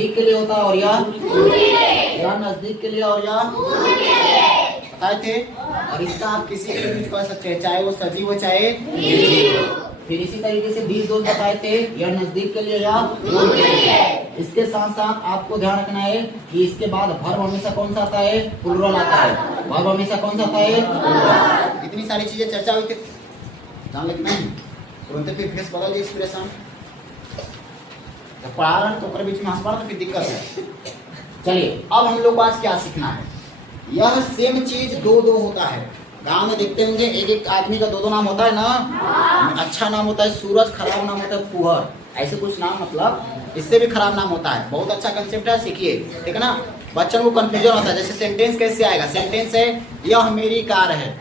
नजदीक के लिए होता है और यह नजदीक के लिए और यह बताए थे। और इसका आप किसी के भी कर सकते हैं, चाहे वो सजीव हो चाहे निर्जीव। फिर इसी तरीके से 20 दोस्त बताए थे, यह नजदीक के लिए या दूर के लिए। इसके साथ साथ आपको ध्यान रखना है कि इसके बाद वर्ब हमेशा कौन सा आता है, प्लूरल आता है। वर्ब हमेशा कौन सा आता है, प्लूरल। इतनी सारी चीजें चर्चा हुई थी, जान लेते नहीं तुरंत फिर फेस बदल जाए एक्सप्रेशन। जब पढ़ा रहे तो ओकर बीच में हंस पड़ा तो फिर दिक्कत है। चलिए अब हम लोग को आज क्या सीखना है। यह सेम चीज दो दो होता है। गांव में देखते होंगे एक एक आदमी का दो दो नाम होता है ना। अच्छा नाम होता है सूरज, खराब नाम होता है फुहर, ऐसे कुछ नाम, मतलब इससे भी खराब नाम होता है। बहुत अच्छा कंसेप्ट है, सीखिए, ठीक है ना। बच्चों को कंफ्यूजन होता है। जैसे सेंटेंस कैसे आएगा, सेंटेंस है यह मेरी कार है,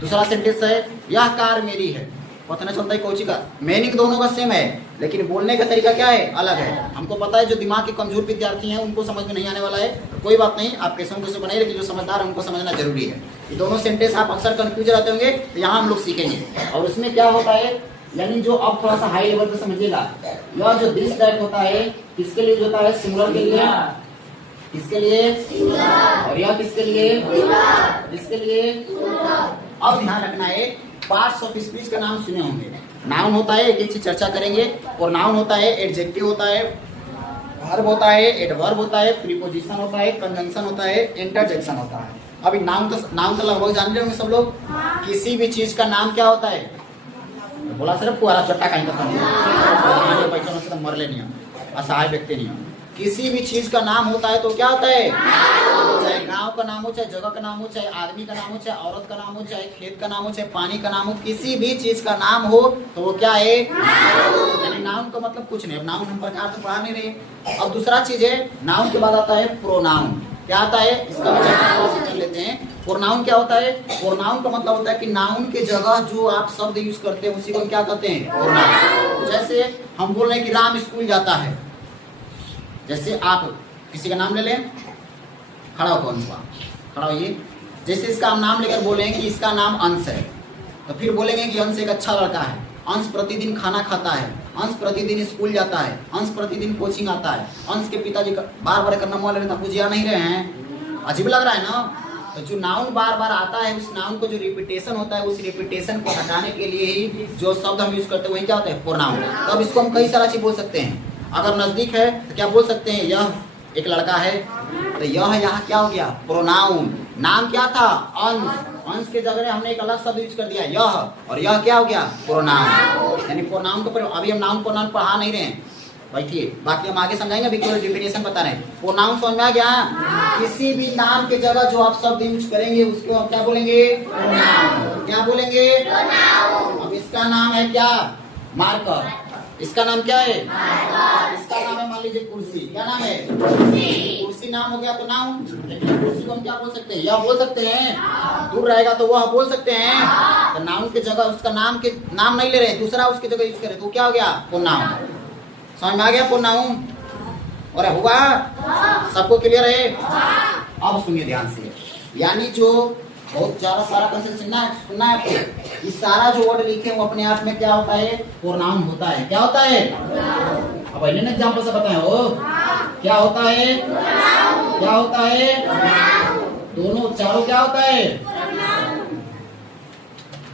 दूसरा सेंटेंस है यह कार मेरी है। पता नहीं चलता है कोची का मीनिंग दोनों का सेम है, लेकिन बोलने का तरीका क्या है, अलग है। हमको पता है जो दिमाग के कमजोर विद्यार्थी हैं उनको समझ में नहीं आने वाला है, तो कोई बात नहीं, आप कैसे कैसे बनाइए, लेकिन जो समझदार है उनको समझना जरूरी है। ये दोनों सेंटेंस आप अक्सर कंफ्यूज रहते होंगे, तो यहाँ हम लोग सीखेंगे। और उसमें क्या होता है, यानी जो अब थोड़ा सा हाई लेवल पे समझिएगा, यह जो दिस दैट होता है किसके लिए होता है, सिंगुलर के लिए, किसके लिए, और यह किसके लिए, किसके लिए। अब ध्यान रखना है, पार्ट्स ऑफ स्पीच का नाम सुने होंगे। नाउन होता है, एक चीज चर्चा करेंगे, और नाउन होता है, एडजेक्टिव होता है, वर्ब होता है, एडवर्ब होता है, प्रीपोजिशन होता है, कंजंक्शन होता है, इंटरजेक्शन होता है। अभी नाउन तो लगभग जान रहे होंगे सब लोग। किसी भी चीज का नाम क्या होता है, बोला सर फुहारा चट्टा कहीं का मर लेनी असहाय व्यक्ति नहीं। किसी भी चीज का नाम होता है तो क्या होता है, चाहे गांव का नाम हो, चाहे जगह का नाम हो, चाहे आदमी का नाम हो, चाहे औरत का नाम हो, चाहे खेत का नाम हो, चाहे पानी का नाम हो, किसी भी चीज का नाम हो तो वो क्या है, यानी नाउन का मतलब कुछ नहीं। नाउन हम प्रकार तो पढ़ा नहीं रहे। अब दूसरा चीज है, नाउन के बाद आता है प्रोनाउन। क्या आता है, इसका मतलब कर लेते हैं। प्रोनाउन क्या होता है, प्रोनाउन का मतलब होता है कि नाउन के जगह जो आप शब्द यूज करते हैं उसी को क्या कहते हैं, प्रोनाउन। जैसे हम बोल रहे हैं कि राम स्कूल जाता है, जैसे आप किसी का नाम ले लें, खड़ा हो, कौन सा खड़ा होइए। जैसे इसका हम नाम लेकर बोलेंगे कि इसका नाम अंश है, तो फिर बोलेंगे कि अंश एक अच्छा लड़का है, अंश प्रतिदिन खाना खाता है, अंश प्रतिदिन स्कूल जाता है, अंश प्रतिदिन कोचिंग आता है, अंश के पिताजी बार बार करना मोल लेते कुछ या नहीं रहे हैं, अजीब लग रहा है ना। तो जो नाउन बार बार आता है, उस नाउन को जो रिपीटेशन होता है, उस रिपीटेशन को हटाने के लिए ही जो शब्द हम यूज करते हैं वही क्या होता है, प्रोनाउन। तो अब इसको हम कई सारा चीज बोल सकते हैं। अगर नजदीक है तो क्या बोल सकते हैं, यह एक लड़का है, तो यह यहाँ क्या हो गया, प्रोनाउन। नाम क्या था, अंश, अंश के जगह हमने एक अलग शब्द यूज कर दिया यह, और यह क्या हो गया, प्रोनाउन। यानी प्रोनाउन को अभी हम नाउन प्रोनाउन पढ़ा नहीं रहे हैं, बैठिए, बाकी हम आगे समझाएंगे, अभी केवल डेफिनेशन बता रहे हैं। प्रोनाउन समझ में आ गया। किसी भी नाम के जगह जो आप शब्द यूज करेंगे उसको हम क्या बोलेंगे, प्रोनाउन। क्या बोलेंगे, प्रोनाउन। अब इसका नाम है क्या, मार्कर। इसका नाम क्या है, इसका नाम है मान लीजिए कुर्सी। क्या नाम है, कुर्सी नाम हो गया तो नाउन। लेकिन कुर्सी को हम क्या बोल सकते हैं, यह बोल सकते हैं, दूर रहेगा तो वह बोल सकते हैं। तो नाउन के जगह उसका नाम के नाम नहीं ले रहे, दूसरा उसकी जगह यूज करें तो क्या हो गया, प्रोनाउन। समझ में आ गया प्रोनाउन, और हुआ सबको क्लियर है। अब सुनिए ध्यान से, यानी जो बहुत ज्यादा सारा कंसेप्ट सुनना है आपको। इस सारा जो वर्ड लिखे वो अपने आप में क्या होता है, प्रोनाउन होता है। क्या होता है, अब इन्हें एग्जांपल से बताएं हो, क्या होता है, क्या होता है, दोनों चारों क्या होता है।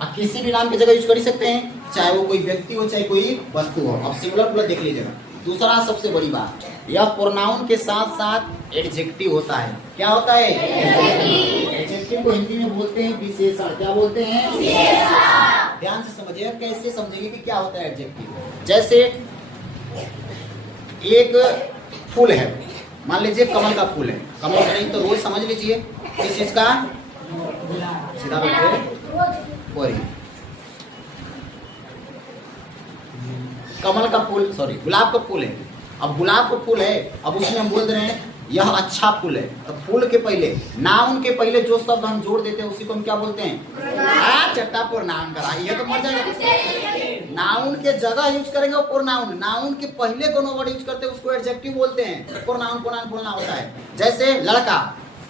अब किसी भी नाम की जगह यूज कर सकते हैं, चाहे वो कोई व्यक्ति हो चाहे कोई वस्तु हो। अब सिंगुलर प्लस देख लीजिएगा। दूसरा सबसे बड़ी बात, यह प्रोनाउन के साथ साथ एडजेक्टिव होता है। क्या होता है, एडजेक्टिव को हिंदी में बोलते हैं विशेषण। क्या बोलते हैं, विशेषण। ध्यान से समझिएगा, कैसे समझेंगे कि क्या होता है एडजेक्टिव। जैसे एक फूल है, मान लीजिए कमल का फूल है, कमल का नहीं तो रोज समझ लीजिए किस चीज का, सीधा बैठे, कमल का फूल, सॉरी गुलाब का फूल है। अब गुलाब का फूल है, अब उसमें हम बोल रहे हैं यह अच्छा फूल है, तो फूल के पहले, नाउन के पहले जो शब्द हम जोड़ देते हैं उसी को हम क्या बोलते हैं, चट्टा प्रोनाउन करा, ये तो मर जाएगा। नाउन के जगह यूज करेंगे वो प्रोनाउन, नाउन के पहले कोनो वर्ड यूज करते हैं उसको एडजेक्टिव बोलते हैं। प्रोनाउन प्रोनाउन बोलना होता है। जैसे लड़का,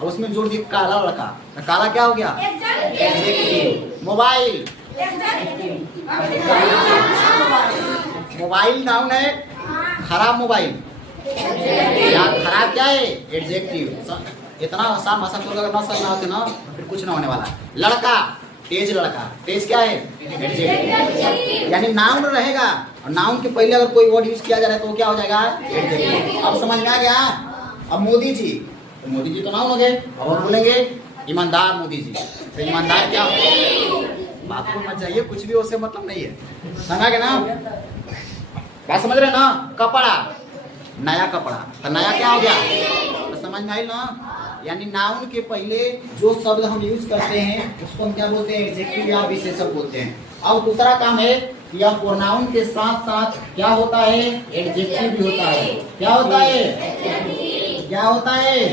अब उसमें जोड़ दिए काला लड़का, तो काला क्या हो गया, एडजेक्टिव। मोबाइल, मोबाइल नाउन है, खराब मोबाइल, क्या है? एडजेक्टिव। इतना आसान भाषा तो अगर ना समझना होते ना तो फिर कुछ ना होने वाला। लड़का, तेज लड़का, तेज क्या है? एडजेक्टिव, यानी नाउन रहेगा और नाउन के पहले अगर कोई वर्ड यूज किया जा रहा है तो वो क्या हो जाएगा? एडजेक्टिव। अब समझ में आ गया? अब मोदी जी, तो मोदी जी तो नाउन हो गए। अब हम बोलेंगे ईमानदार मोदी जी, तो ईमानदार क्या? बात को मत जाइए, कुछ भी उससे मतलब नहीं है। समझ गए ना? बात समझ रहे ना? कपड़ा, नया कपड़ा, तो नया क्या हो गया? तो समझ में आई ना? यानी नाउन के पहले जो शब्द हम यूज करते हैं उसको हम क्या बोलते हैं? एडजेक्टिव या विशेषण बोलते हैं। अब दूसरा काम है कि यह प्रोनाउन के साथ साथ क्या होता है? एडजेक्टिव भी होता है। क्या होता है? क्या होता है?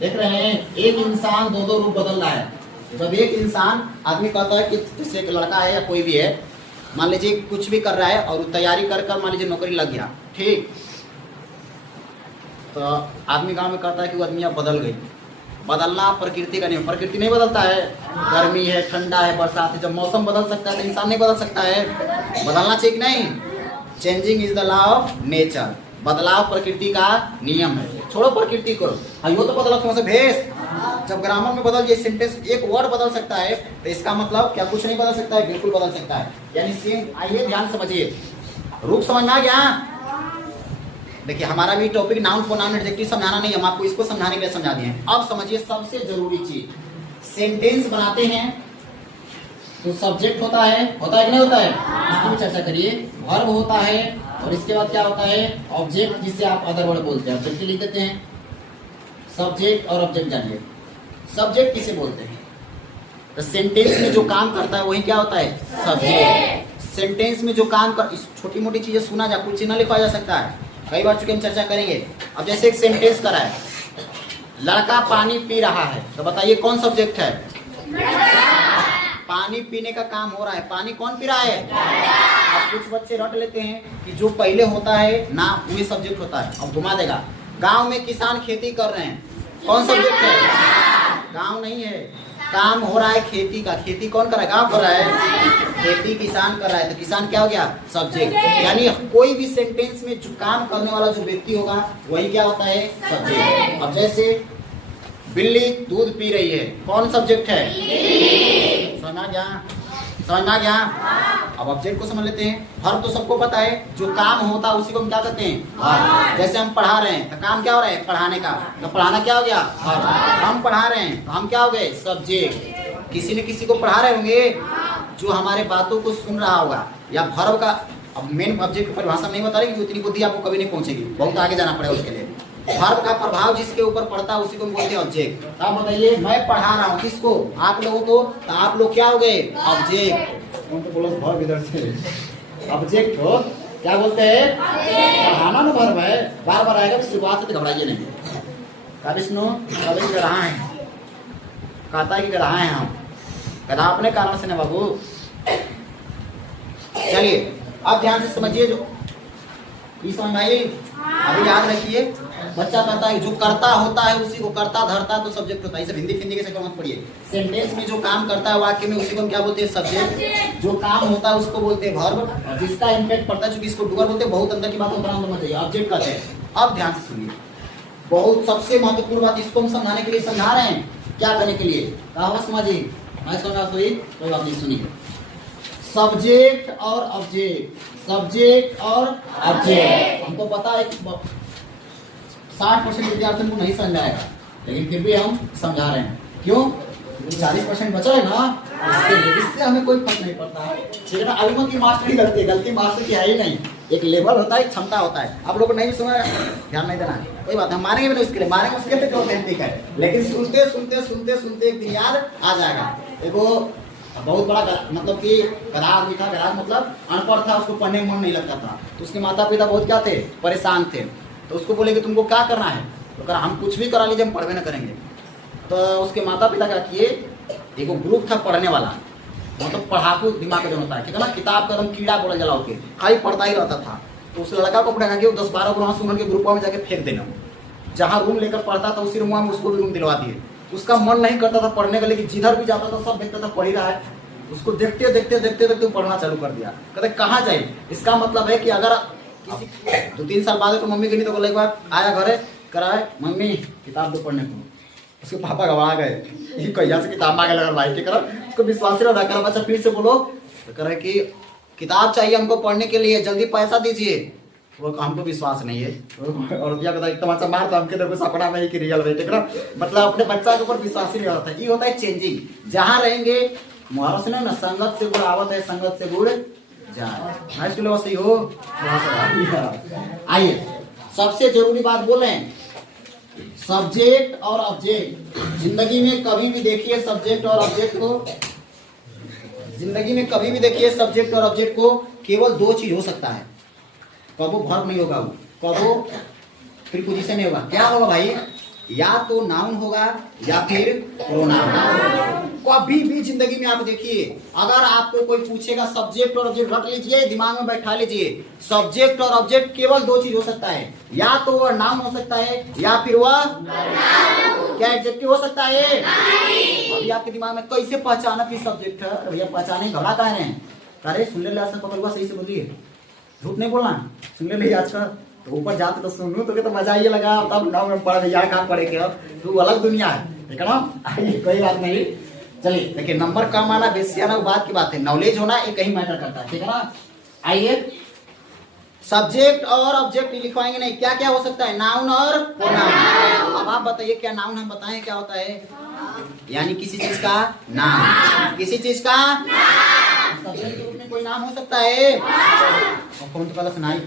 देख रहे हैं, एक इंसान दो रूप बदल रहा है। जब एक इंसान, आदमी कहता है कि जैसे एक लड़का है या कोई भी है, मान लीजिए कुछ भी कर रहा है और तैयारी कर मान लीजिए नौकरी लग गया, ठीक, तो आदमी गांव में कहता है कि वो आदमी अब बदल गई। बदलना प्रकृति का नियम, प्रकृति नहीं बदलता है। गर्मी है, ठंडा है, बरसात है, जब मौसम बदल सकता है तो इंसान नहीं बदल सकता है। बदलना चाहिए नहीं? Changing is the law of nature, बदलाव प्रकृति का नियम है। छोड़ो प्रकृति को, यो तो बदला थोड़ा सा भेष। जब ग्रामर में बदल जाए सेंटेंस, एक वर्ड बदल सकता है तो इसका मतलब क्या कुछ नहीं बदल सकता है? बिल्कुल बदल सकता है। यानी सेम, आइए ध्यान समझिए, रूप समझ में आ गया? देखिए हमारा भी टॉपिक नाउन प्रोनाउन एडजेक्टिव समझाना नहीं, हम आपको इसको समझाने के लिए समझा दिए हैं। अब समझिए सबसे जरूरी चीज, सेंटेंस बनाते हैं तो सब्जेक्ट होता है कि नहीं होता है? इसकी भी चर्चा करिए। वर्ब होता है और इसके बाद क्या होता है? ऑब्जेक्ट, जिसे आप अदर वर्ड बोलते हैं। ऑब्जेक्ट लिख देते हैं, सब्जेक्ट और ऑब्जेक्ट जानिए। सब्जेक्ट किसे बोलते हैं? तो सेंटेंस में जो काम करता है वही क्या होता है? सब्जेक्ट। सेंटेंस में जो काम कर, छोटी मोटी चीजें सुना जा, कुछ न लिखा जा सकता है, कई बार चुके हम चर्चा करेंगे। अब जैसे एक सेंटेंस करा है, लड़का पानी पी रहा है, तो बताइए कौन सब्जेक्ट है? पानी पीने का काम हो रहा है, पानी कौन पी रहा है? अब कुछ बच्चे रट लेते हैं कि जो पहले होता है ना वही सब्जेक्ट होता है। अब घुमा देगा, गांव में किसान खेती कर रहे हैं, कौन सब्जेक्ट है? गांव नहीं है, काम हो रहा है खेती का। खेती कौन कर रहा है? गांव कर रहा है। खेती किसान कर रहा है, तो किसान क्या हो गया? सब्जेक्ट। यानी कोई भी सेंटेंस में जो काम करने वाला जो व्यक्ति होगा वही क्या होता है? सब्जेक्ट। अब जैसे बिल्ली दूध पी रही है, कौन सब्जेक्ट है? समझ में आ गया? समझ में आ गया? अब ऑब्जेक्ट को समझ लेते हैं। वर्ब तो सबको पता है, जो काम होता है उसी को हम क्या कहते हैं? वर्ब। जैसे हम पढ़ा रहे हैं तो काम क्या हो रहा है? पढ़ाने का, तो पढ़ाना क्या हो गया? वर्ब। हम पढ़ा रहे हैं तो हम क्या हो गए? सब्जेक्ट। किसी न किसी को पढ़ा रहे होंगे जो हमारे बातों को सुन रहा होगा, या वर्ब का। अब मेन ऑब्जेक्ट की परिभाषा नहीं बता रही, उतनी बुद्धि आपको कभी नहीं पहुंचेगी, बहुत आगे जाना पड़ेगा उसके लिए। वर्ब का प्रभाव जिसके ऊपर पड़ता है उसी को हम बोलते हैं ऑब्जेक्ट। आप बताइए, मैं पढ़ा रहा हूँ किसको? आप लोगों को, तो आप लोग क्या हो गए? ऑब्जेक्ट। तो बोलो वर्ब इधर से ऑब्जेक्ट हो, क्या बोलते हैं? पढ़ाना ना वर्ब है, बार बार आएगा, शुरुआत से घबराइए नहीं। विष्णु कभी गढ़ा है, कहता है कि गढ़ा है हम, गढ़ा अपने कारण से न बाबू। चलिए अब ध्यान से समझिए, जो समझ में आई अभी याद रखिए। बच्चा कहता है जो करता होता है उसी को करता धरता तो सब्जेक्ट होता है। सब हिंदी के चक्कर मत पड़िए। सेंटेंस में जो काम करता है वाक्य में उसी को हम क्या बोलते हैं? सब्जेक्ट। जो काम होता है उसको बोलते हैं वर्ब, जिसका इम्पैक्ट पड़ता है चूंकि इसको डूअर बोलते हैं। बहुत अंदर की बात मत जाइए, ऑब्जेक्ट कहते हैं। अब ध्यान से सुनिए, बहुत सबसे महत्वपूर्ण बात, इसको हम समझाने के लिए समझा रहे हैं, क्या करने के लिए? समझिए, मैं समझा कोई बात नहीं, सुनिए। सब्जेक्ट और ऑब्जेक्ट, सब्जेक्ट और ऑब्जेक्ट। हमको पता है कि 60% विद्यार्थियों को नहीं समझ आएगा, लेकिन फिर भी हम समझा रहे हैं। क्यों? 40% बचा है ना, इससे हमें कोई फर्क नहीं पड़ता। ठीक है ना? अभी की मास्टर की गलती मास्टर की है ही नहीं। एक लेवल होता है, क्षमता होता है। आप लोग को नहीं सुना, ध्यान नहीं देना, कोई बात है, हम मारेंगे भी नहीं उसके लिए, मारेंगे उसके लिए जो ठीक है, लेकिन सुनते सुनते सुनते सुनते एक दिन याद आ जाएगा। देखो बहुत बड़ा मतलब कि गधा आदमी था, गधा मतलब अनपढ़ था, उसको पढ़ने में मन नहीं लगता था, तो उसके माता पिता बहुत क्या थे? परेशान थे। तो उसको बोले कि तुमको क्या करना है? तो कहा हम कुछ भी करा लीजिए, हम पढ़वे ना करेंगे। तो उसके माता पिता क्या किए, एक ग्रुप था पढ़ने वाला, मतलब पढ़ाकू दिमाग का होता है, ठीक है ना, किताब का एकदम कीड़ा बोला जला के खाली पढ़ता ही रहता था। तो उस लड़का को पढ़ा के 10-12 वहाँ सुमन के ग्रुप में जाके फेंक देना। जहाँ रूम लेकर पढ़ता था उसी रूम में उसको भी रूम दिलवा दिए। उसका मन नहीं करता था पढ़ने का, लेकिन जिधर भी जाता था सब देखता था पढ़ ही रहा है। उसको देखते देखते देखते देखते पढ़ना चालू कर दिया। कहते कहाँ जाए? इसका मतलब है कि अगर किसी 2-3 साल बाद तो मम्मी गई तो बोले एक बार आया घर है कराए मम्मी किताब दो पढ़ने को। उसके पापा गवा गए, ये कहिया से किताब मांगे लगा भाई, ठीक है उसको विश्वास ही रहा। करा बच्चा फिर से बोलो, तो कह रहे कि किताब चाहिए हमको पढ़ने के लिए, जल्दी पैसा दीजिए। वो हमको विश्वास नहीं है। और दिया बता एकदम अच्छा मार तो हमके तो सपना नहीं कि रियल है, ठीक है मतलब अपने बच्चा के ऊपर विश्वास ही नहीं होता। ये होता है चेंजिंग। जहाँ रहेंगे मुहावरा सुना ना, संगत से गुड़ आवत है, संगत से गुड़ जाए। सही हो। आइए सबसे जरूरी बात बोल रहे हैं, सब्जेक्ट और ऑब्जेक्ट। जिंदगी में कभी भी देखिए सब्जेक्ट और ऑब्जेक्ट को, जिंदगी में कभी भी देखिए सब्जेक्ट और ऑब्जेक्ट को केवल दो चीज हो सकता है। कबो वर्ब नहीं होगा, कबो प्रीपोजिशन नहीं होगा। क्या होगा भाई? या तो नाउन होगा या फिर प्रोनाउन। कभी भी जिंदगी में आप देखिए, अगर आपको कोई पूछेगा सब्जेक्ट और ऑब्जेक्ट, रट लीजिए, दिमाग में बैठा लीजिए, सब्जेक्ट और ऑब्जेक्ट केवल दो चीज हो सकता है। या तो वह नाउन हो सकता है या फिर वह क्या एडजेक्टिव हो सकता है। अभी आपके दिमाग में कैसे पहचाना कि सब्जेक्ट है? भैया पहचाने घबरा कह रहे हैं। अरे सुन ले पकड़ुआ, सही से बोलिए, झूठ नहीं बोलना। सुन ले आज का तो ऊपर जाते तो सुनू तो मजा ये लगा, तब नाव में पढ़ गया, कहाँ पढ़े के तो अलग दुनिया है, ठीक है ना। आइए कोई बात नहीं, चलिए देखिए नंबर कम आना बेसी आना बात की बात है, नॉलेज होना एक ही मैटर करता है, ठीक है ना। आइए सब्जेक्ट और ऑब्जेक्ट लिखवाएंगे नहीं, क्या क्या हो सकता है? नाउन और प्रोनाउन। अब आप बताइए क्या नाउन हम बताएं क्या होता है? यानी किसी चीज का नाम, किसी चीज का सब्जेक्ट के रूप में कोई नाम हो सकता है। कौन तो कल सुनाई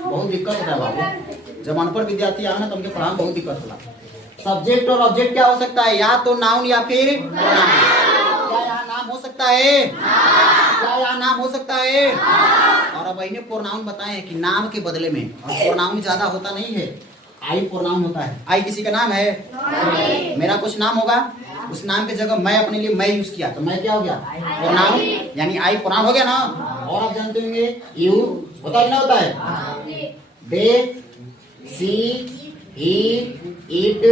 बहुत दिक्कत होता है बाबू, जब अनपढ़ विद्यार्थी आए ना तो उनके पढ़ाने बहुत दिक्कत होला। सब्जेक्ट और ऑब्जेक्ट क्या हो सकता है? या तो नाउन या फिर प्रोनाउन। क्या यहाँ नाम हो सकता है? क्या यहाँ नाम हो सकता है? और अब इन्हें प्रोनाउन बताए कि नाम के बदले में, और प्रोनाउन ज्यादा होता नहीं है, आई प्रोनाउन होता है। आई किसी का नाम है? मेरा कुछ नाम होगा, उस नाम के जगह मैं अपने लिए मैं यूज किया तो मैं क्या हो गया? प्रोनाउन, यानी आई प्रोनाउन हो गया ना। और आप जानते होंगे यू होता है ना, होता है दे, सी, ही, इट,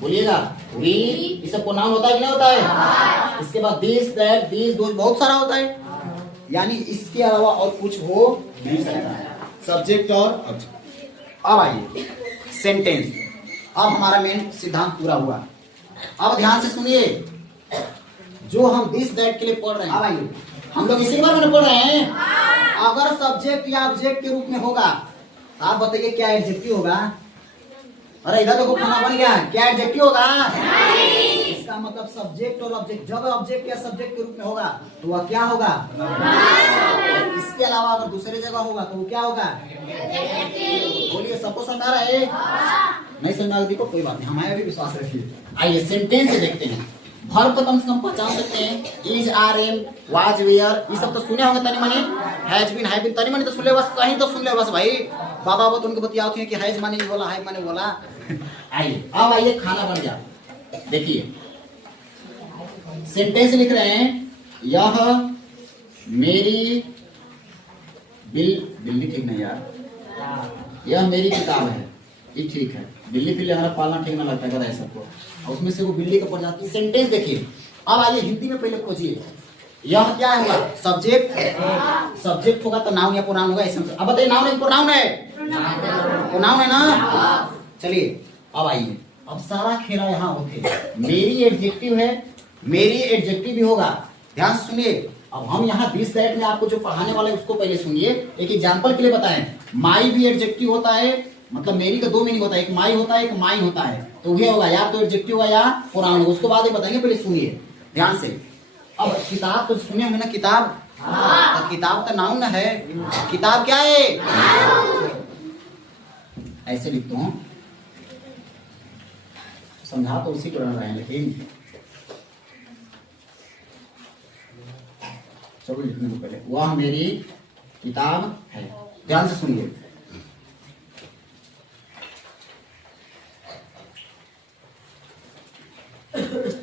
बोलिएगा वी, ये सब प्रोनाउन होता है कि नहीं होता है। इसके बाद दिस, दैट, दिस, दोस, बहुत सारा होता है, यानी इसके अलावा और कुछ हो नहीं सकता है। सब्जेक्ट और ऑब्जेक्ट। अब आइए सेंटेंस, अब हमारा मेन सिद्धांत पूरा हुआ। अब ध्यान से सुनिए, जो हम दिस दैट के लिए पढ़ रहे हैं, अब आइए हम लोग इसी बारे में पढ़ रहे हैं। अगर सब्जेक्ट या ऑब्जेक्ट के रूप में होगा तो आप बताइए क्या एडजेक्टिव होगा? अरे इधर देखो खाना बन गया, क्या एडजेक्टिव होगा? इसका मतलब सब्जेक्ट और ऑब्जेक्ट, जब ऑब्जेक्ट या सब्जेक्ट के रूप में होगा तो वह क्या होगा? इसके अलावा अगर दूसरे जगह होगा तो वो क्या होगा? बोलिए सबको समझ आ रहा है? नहीं समझ आ रही को कोई बात नहीं, हमारा भी विश्वास रखिए। आइए सेंटेंस से देखते हैं। वर्ब को कम से कम पहचान सकते हैं, is, are, am, was, were, ये सब तो सुने होंगे तनी मनी, हैज बीन, हैव बीन तनी मनी तो सुन ले बस, कहीं तो सुन ले बस भाई। बाबा वो तो उनको बतियाते हैं कि हैज माने बोला, हैव माने बोला। आइए अब आइए खाना बन गया। देखिए सेंटेंस लिख रहे हैं, यह मेरी बिल्ली ठीक नहीं यार, यह मेरी किताब है, ये ठीक है। बिल्ली फिर हमारा पालना ठीक ना लगता है सबको, और उसमें से वो बिल्ली का प्रजाति। सेंटेंस देखिए, अब आइए हिंदी में पहले खोजिए, यह क्या होगा? सब्जेक्ट, सब्जेक्ट होगा तो नाउन या प्रोनाउन होगा। अब बताइए नाउन है प्रोनाउन है? प्रोनाउन है ना। चलिए अब आइए, अब सारा खेला यहाँ होते, मेरी एडजेक्टिव है, मेरी एडजेक्टिव भी होगा। ध्यान से सुनिए, अब हम यहाँ दिस दैट में आपको जो पढ़ाने वाले उसको पहले सुनिए, एक एग्जांपल के लिए बताएं। माई भी एडजेक्टिव होता है, मतलब मेरी का दो मीनिंग होता है, एक माई होता है, एक माइन होता है, तो वह होगा या तो एडजेक्टिव होगा या प्रोनाउन होगा। उसको बाद में बताएंगे, पहले सुनिए ध्यान से। अब किताब तो सुने होंगे ना, किताब तो किताब का नाउन है, किताब क्या है? ऐसे लिखता हूं, समझा तो उसी को रह रहे हैं, लेकिन चलो लिखने को पहले, वह मेरी किताब है। ध्यान से सुनिए,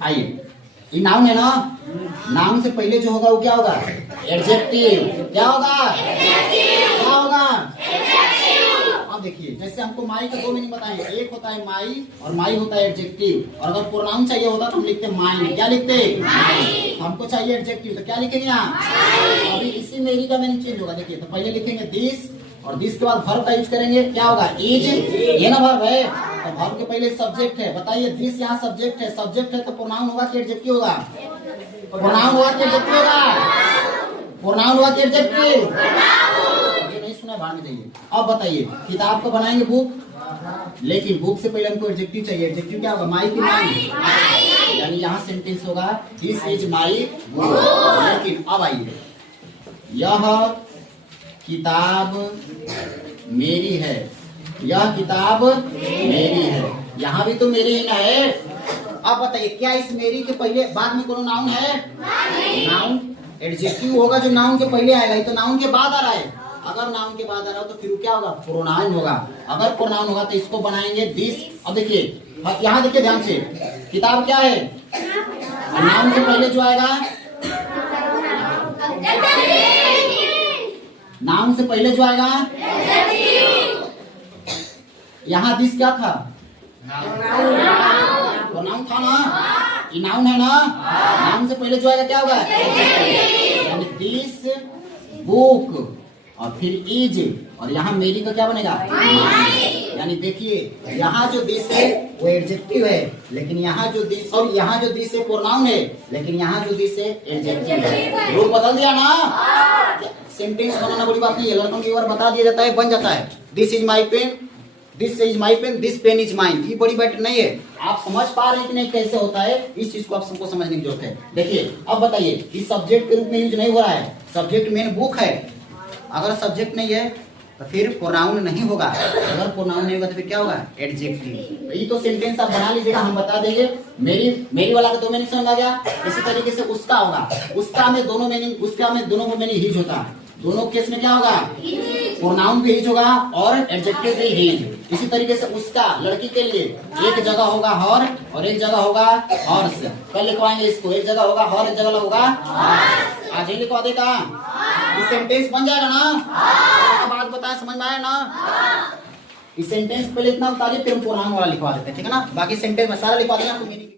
आइए ये नाउन है ना, नाउन से पहले जो होगा वो क्या होगा? एडजेक्टिव। क्या होगा? क्या होगा? अब देखिए, जैसे हमको माई का दो मीनिंग बताएंगे, एक होता है माई और माई होता है एडजेक्टिव। और अगर प्रोनाउन चाहिए होता तो हम लिखते माइन। क्या लिखते? हमको चाहिए एडजेक्टिव, तो क्या लिखेंगे यहाँ? अभी इसी मेरी का मीनिंग चेंज होगा। देखिए तो पहले लिखेंगे दिस और दिस के बाद वर्ब का यूज करेंगे, क्या होगा? इज। ये ना वर्ब है, तो वर्ब के पहले सब्जेक्ट है। बताइए दिस यहाँ सब्जेक्ट है, सब्जेक्ट है तो प्रोनाउन होगा कि एडजेक्टिव होगा? प्रोनाउन होगा कि एडजेक्टिव होगा? प्रोनाउन होगा कि एडजेक्टिव? ये नहीं सुना, बाहर में जाइए। अब बताइए किताब को बनाएंगे बुक, लेकिन बुक से पहले हमको एडजेक्टिव चाहिए। एडजेक्टिव क्या होगा? माई की माई, यानी यहाँ सेंटेंस होगा दिस इज माई बुक। लेकिन अब आइए, यह किताब मेरी है, यह किताब मेरी है, यहाँ भी तो मेरी ही ना है। अब बताइए क्या इस मेरी के पहले बाद में कोनो नाउन है? नाउन एडजेक्टिव होगा जो नाउन के पहले आएगा, ये तो नाउन के बाद आ रहा है। अगर नाउन के बाद आ रहा हो तो फिर क्या होगा? प्रोनाउन होगा। अगर प्रोनाउन होगा तो इसको बनाएंगे दिस। अब देखिए यहाँ देखिए ध्यान से, किताब क्या है? नाउन से पहले जो आएगा, नाउन से पहले जो आएगा, यहाँ दिस क्या था? प्रोनाउन था ना, ये नाउन है ना। नाउन से पहले जो आएगा क्या होगा? यानी दिस बुक, और फिर इज, और यहाँ मेरी का क्या बनेगा? यानी देखिए यहाँ जो दिस है वो एडजेक्टिव है, लेकिन यहाँ जो दिस, और यहाँ जो दिस है प्रोनाउन है, लेकिन यहाँ जो दिस है एडजेक्टिव है। रूल बदल दिया ना। सेंटेंस बनाना बड़ी बात नहीं है, लड़कों की बार बता दिया जाता है, बन जाता है। This is my pen, this is my pen, this pen is mine. ये बड़ी बात नहीं है। आप समझ पा रहे हैं कि नहीं कैसे होता है? इस चीज को आप सबको समझने की जरूरत है। देखिए अब बताइए, इस सब्जेक्ट के रूप में यूज नहीं हो रहा है, सब्जेक्ट मेन बुक है। अगर सब्जेक्ट नहीं है तो फिर प्रोनाउन नहीं होगा, अगर प्रोनाउन नहीं होगा तो फिर क्या होगा? एडजेक्टिव। ये तो सेंटेंस आप बना लीजिएगा, हम बता देंगे। मेरी वाला का दो मीनिंग समझ आ गया। इसी तरीके से उसका होगा, उसका में दोनों मीनिंग, उसका में दोनों को मीनिंग हिज होता है। दोनों केस में क्या होगा? प्रोनाउन भी हिज होगा और एडजेक्टिव भी हिज। इसी तरीके से उसका लड़की के लिए एक जगह होगा हर और एक जगह होगा हर्ष। कल लिखवाएंगे इसको, एक जगह होगा हर, एक जगह होगा आज ही लिखवा देगा। इस सेंटेंस बन जाएगा ना? बात बताएं, समझ में आया ना? इस सेंटेंस पहले इतना उतारिए, फिर हम प्रोनाउन वाला लिखवा देते हैं, ठीक है ना? बाकी सेंटेंस में सारा लिखवा देना।